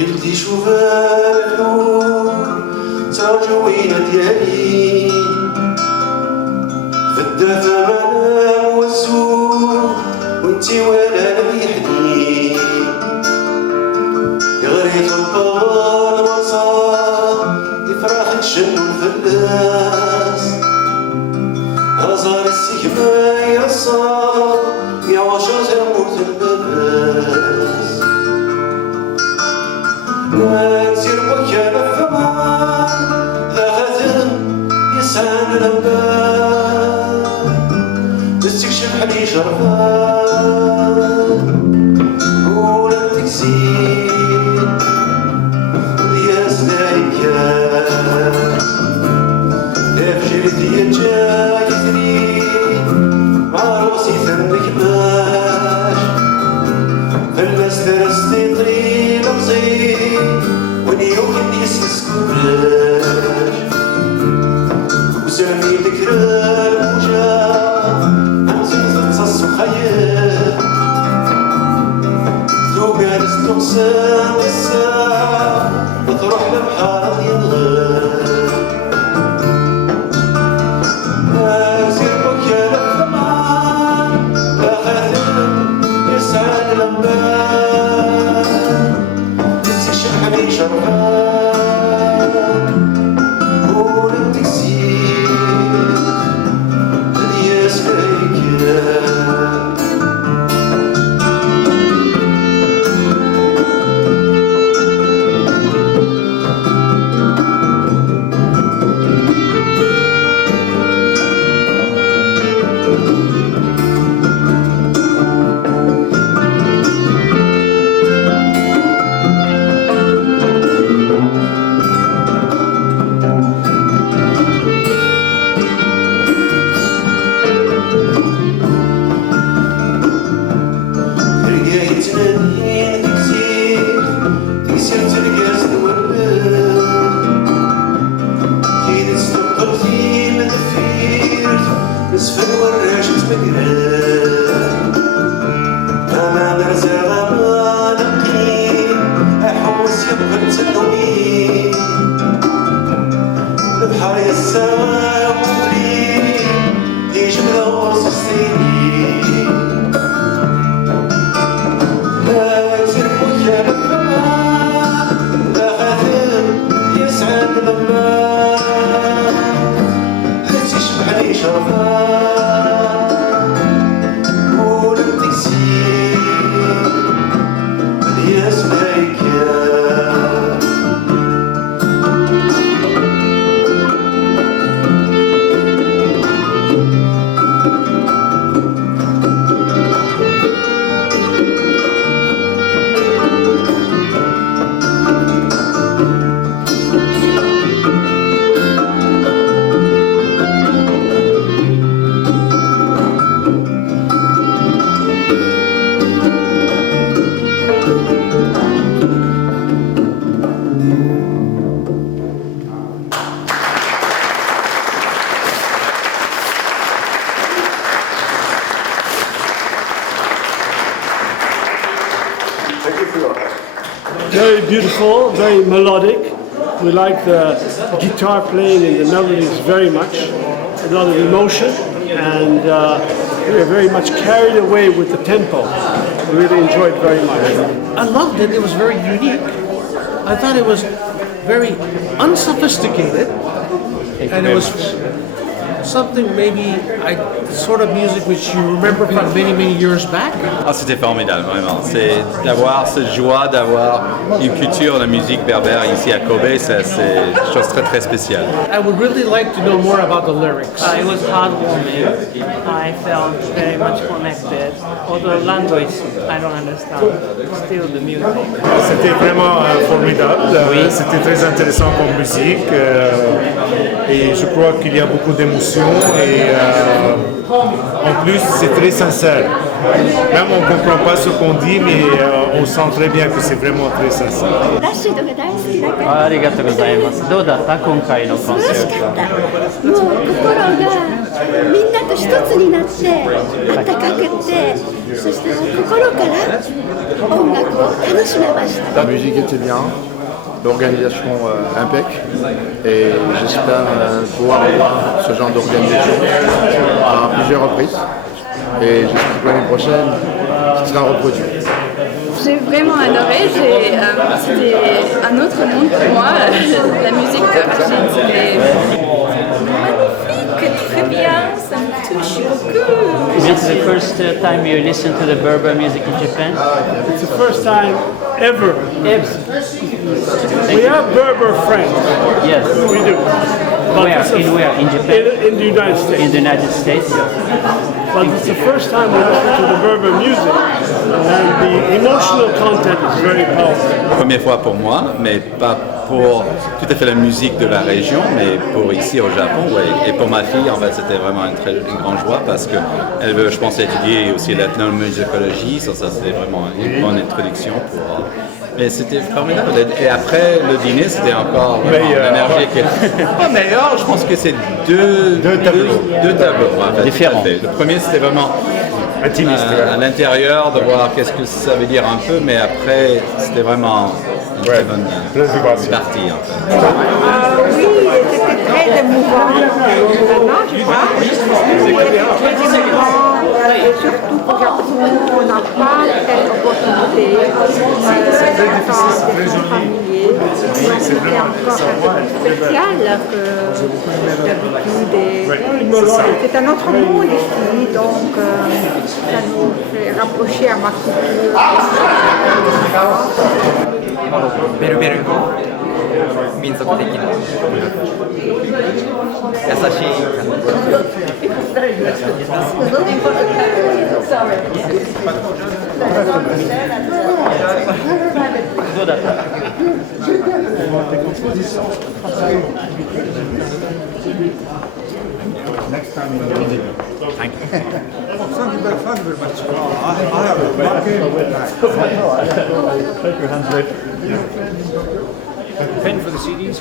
ليلتي شوفها النور ترجوين ديالي في الدفا منام والزور وانتي ولا ريحني غريت البغار وصار يفرح الشن والفلاس هزار السيكما يصار يا وشر تموت البلاس نسير وكان فمان ذا غزل يسعى الأنبال نستكشف حلي شرفان ولا تكسير يا سلايكا تفجرتي الجايزري مع روسي ثمك باش فالناس ترستي طريق مصير ونيوك الناس يسكوراش وسامي ذكرى الموجة همزة تصص وخيال ذوقها تستقسم الساعة وتروح لبحر ينغال Very beautiful, very melodic. We like the guitar playing and the melodies very much. A lot of emotion, and we are very much carried away with the tempo. We really enjoyed it very much. I loved it. It was very unique. I thought it was very unsophisticated, and it was something maybe sort of music which you remember from many years back. Ah, c'était formidable, vraiment. C'est d'avoir cette joie, d'avoir une culture de musique berbère ici à Kobe, c'est une chose très spéciale. I would really like to know more about the lyrics. It was heartwarming. I felt very much connected. Although language I don't understand, still the music. C'était vraiment formidable. C'était très intéressant comme musique et je crois qu'il y a beaucoup d'émotions d'émotion et en plus c'est très sincère. Même on ne comprend pas ce qu'on dit, mais on sent très bien que c'est vraiment très sincère. ラッシュとか大好きだからありがとうございます。どうだった今回のコンサート？楽しかった。もう心がみんなと一つになってあったかくて、そして心から音楽を楽しめました。 La musique était bien, l'organisation impec, et j'espère pouvoir avoir ce genre d'organisation à plusieurs reprises. Et j'espère que l'année prochaine, ce sera reproduit. J'ai vraiment adoré, c'était un autre monde pour moi, la musique d'origine, c'était magnifique, très bien, ça me touche beaucoup. Is it the first time you listen to the Berber music in Japan? It's the first time ever. We have Berber friends. Yes. We do. But Where? it's the- In where? In Japan? In the United States. In the United States? But it's the first time we listen to the Berber music, and the emotional content is very powerful. Première fois pour moi, mais pas pour tout à fait la musique de la région, mais pour ici au Japon. Ouais. Et pour ma fille, en fait, c'était vraiment une grande joie parce qu'elle veut, je pense, étudier aussi l'ethnomusicologie. Ça c'était vraiment une bonne introduction pour. Mais c'était formidable. Et après le dîner, c'était encore énergique. Pas meilleur, je pense que c'est deux tableaux. Deux tableaux, en fait, Différents. tout à fait. Le premier, c'était vraiment Intimiste. à l'intérieur, de voir qu'est-ce que ça veut dire un peu, mais après, c'était vraiment une très bonne partie, en fait. Oui, c'était très émouvant. Maintenant, je crois, c'était très émouvant. Et surtout pour Japon, on n'a pas cette opportunité. C'est très difficile, c'est très familier. Donc c'était encore un peu spécial que d'habitude. C'est un autre monde ici, donc ça nous fait rapprocher à ma culture. ベルベル語民族的な優しい感じ。どうだった？ Pen for the CDs.